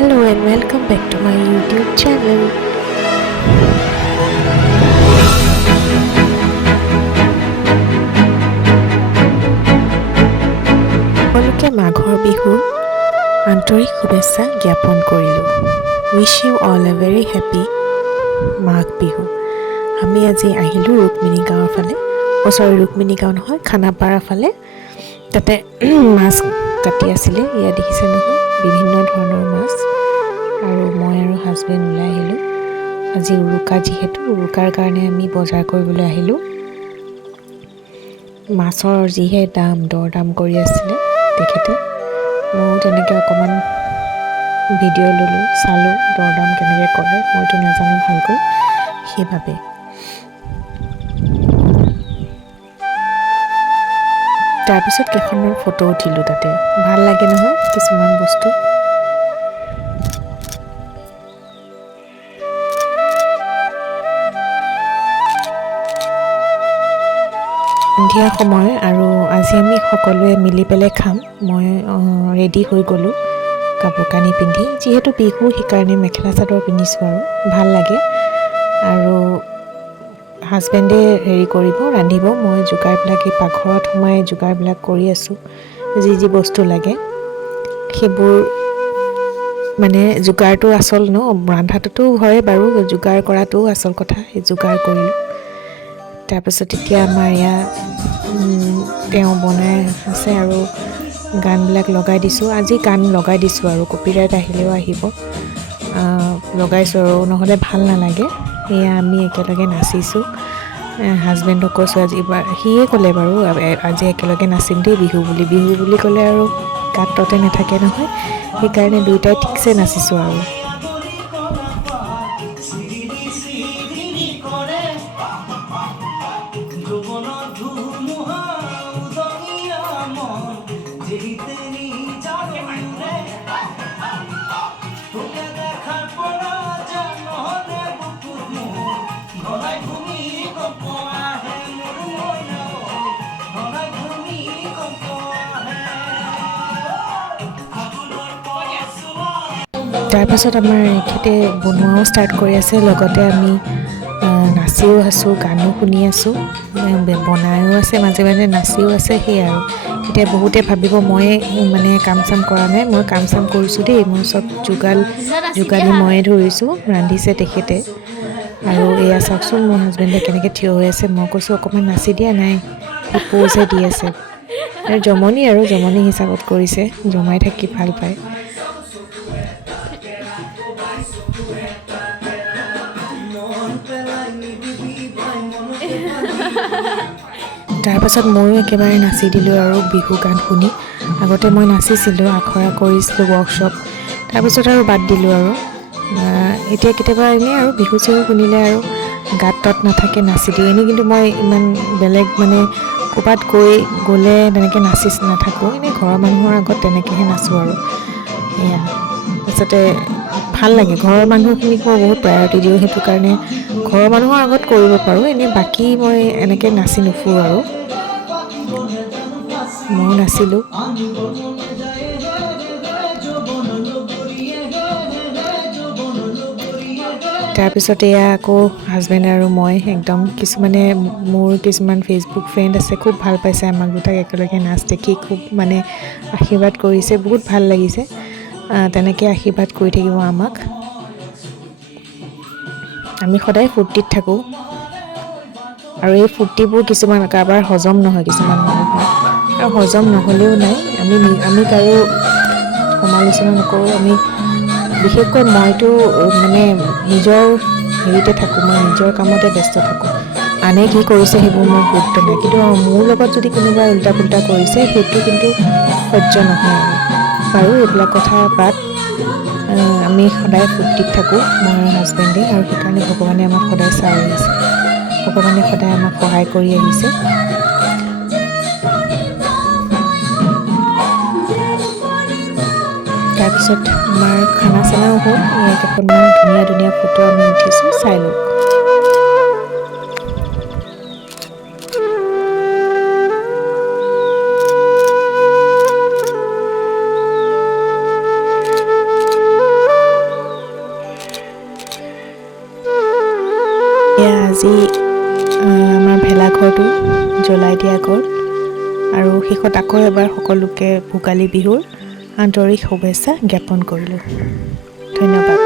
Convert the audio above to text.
Hello and welcome back to my YouTube channel. সকলোকে মাঘৰ বিহুৰ আন্তৰিক শুভেচ্ছা জ্ঞাপন কৰিলোঁ। উইচ ইউ অল এ ভেৰি হেপী মাঘ বিহু। আমি আজি আহিলোঁ ৰুক্মিণী গাঁৱৰ ফালে, ৰুক্মিণী গাঁও নহয়, খানাপাৰা ফালে। তাতে মাছ কাটি আছিলে, ইয়াত দেখিছে নহয় বিভিন্ন ধৰণৰ মাছ। আৰু মই আৰু হাজবেণ্ড ওলাই আহিলোঁ। আজি উৰুকা, যিহেতু উৰুকাৰ কাৰণে আমি বজাৰ কৰিবলৈ আহিলোঁ। মাছৰ যিহে দৰ দাম কৰি আছিলে তেখেতে, ময়ো তেনেকৈ অকণমান ভিডিঅ' ল'লোঁ, চালোঁ দৰ দাম কেনেকৈ কৰে, মইতো নাজানো ভালকৈ, সেইবাবে। তাৰপিছত কেইখনমান ফটো উঠিলোঁ তাতে, ভাল লাগে নহয় কিছুমান বস্তু। সন্ধিয়া সময় আৰু আজি আমি সকলোৱে মিলি পেলাই খাম। মই ৰেডি হৈ গ'লোঁ কাপোৰ কানি পিন্ধি, যিহেতু বিহু সেইকাৰণে মেখেলা চাদৰ পিন্ধিছোঁ আৰু ভাল লাগে। আৰু হাজবেণ্ডে কৰিব, ৰান্ধিব, মই যোগাৰবিলাক এই পাকঘৰত সোমাই যোগাৰবিলাক কৰি আছোঁ। যি বস্তু লাগে সেইবোৰ মানে যোগাৰটো আচল ন, ৰন্ধাটোতো হয় বাৰু, যোগাৰ কৰাটোও আচল কথা। সেই যোগাৰ কৰিলোঁ। তাৰপিছত এতিয়া আমাৰ ইয়াত তেওঁ বনাই আছে আৰু গানবিলাক লগাই দিছোঁ। আজি গান লগাই দিছোঁ আৰু কপিৰাইট আহিলেও আহিব, লগাইছোঁ আৰু নহ'লে ভাল নালাগে। এয়া আমি একেলগে নাচিছোঁ। হাজবেণ্ডক কৈছোঁ, আজি সিয়ে ক'লে বাৰু, আজি একেলগে নাচিম দেই বিহু বুলি ক'লে আৰু গাত ততে নাথাকে নহয়, সেইকাৰণে দুয়োটাই ঠিকছে নাচিছোঁ আৰু। তাৰপাছত আমাৰ এখেতে বনোৱাও ষ্টাৰ্ট কৰি আছে, লগতে আমি নাচিও আছোঁ, গানো শুনি আছোঁ, বনায়ো আছে, মাজে মাজে নাচিও আছে। সেয়াই আৰু এতিয়া বহুতে ভাবিব মই মানে কাম চাম কৰা নাই, মই কাম চাম কৰিছোঁ দেই, মই চব যোগালী ময়ে ধৰিছোঁ, ৰান্ধিছে তেখেতে। আৰু এয়া চাওকচোন মোৰ হাজবেণ্ডে কেনেকৈ থিয় হৈ আছে, মই কৈছোঁ অকণমান নাচি দিয়া, নাই সি প'জহে দি আছে। আৰু জমনি হিচাপত কৰিছে, জমাই থাকি ভাল পায়। তাৰপাছত ময়ো একেবাৰে নাচি দিলোঁ আৰু বিহু গান শুনি। আগতে মই নাচিছিলোঁ, আখৰা কৰিছিলোঁ, ৱৰ্কশ্বপ, তাৰপিছত আৰু বাদ দিলোঁ আৰু। এতিয়া কেতিয়াবা এনেই আৰু বিহু চিহু শুনিলে আৰু গাত তত নাথাকে, নাচি দিওঁ। এনেই কিন্তু মই ইমান বেলেগ মানে ক'ৰবাত গ'লে তেনেকৈ নাচি নাথাকোঁ, এনেই ঘৰৰ মানুহৰ আগত তেনেকৈহে নাচোঁ আৰু। এয়া তাৰপিছতে ভাল লাগে, ঘৰৰ মানুহখিনিক মই বহুত প্ৰায়ৰিটি দিওঁ, সেইটো কাৰণে ঘৰৰ মানুহৰ আগত কৰিব পাৰোঁ, এনেই বাকী মই এনেকৈ নাচি নুফুৰোঁ আৰু। ময়ো নাচিলোঁ। তাৰপিছত এয়া আকৌ হাজবেণ্ড আৰু মই একদম, কিছুমানে মোৰ কিছুমান ফেচবুক ফ্ৰেণ্ড আছে, খুব ভাল পাইছে আমাক দুটাক একেলগে নাচ দেখি, খুব মানে আশীৰ্বাদ কৰিছে, বহুত ভাল লাগিছে। তেনেকৈ আশীৰ্বাদ কৰি থাকিব আমাক। আমি সদায় ফূৰ্তিত থাকোঁ আৰু এই ফূৰ্তিবোৰ কিছুমান কাৰোবাৰ হজম নহয়, কিছুমান মানুহৰ, আৰু হজম নহ'লেও নাই, আমি কাৰো সমালোচনা নকৰোঁ। আমি বিশেষকৈ মইতো মানে নিজৰ হেৰিতে থাকোঁ, মই নিজৰ কামতে ব্যস্ত থাকোঁ, আনে কি কৰিছে সেইবোৰ মোৰ গুৰুত্ব নাই। কিন্তু মোৰ লগত যদি কোনোবাই উল্টা পুল্টা কৰিছে, সেইটো কিন্তু সহ্য নহয় আৰু। বাৰু এইবিলাক কথা বাদ, আমি সদায় ফূৰ্তিত থাকোঁ, মই আৰু হাজবেণ্ডে, আৰু সেইকাৰণে ভগৱানে আমাক সদায় চাই আহিছে, ভগৱানে সদায় আমাক সহায় কৰি আহিছে। তাৰপিছত আমাৰ খানা চানাও হ'ল, কেইখনমান ধুনীয়া ফটো আমি উঠিছোঁ, চাই লওক। আজি আমাৰ ভেলাঘৰটো জ্বলাই দিয়া গ'ল আৰু শেষত আকৌ এবাৰ সকলোকে ভোগালী বিহুৰ আন্তৰিক শুভেচ্ছা জ্ঞাপন কৰিলোঁ। ধন্যবাদ।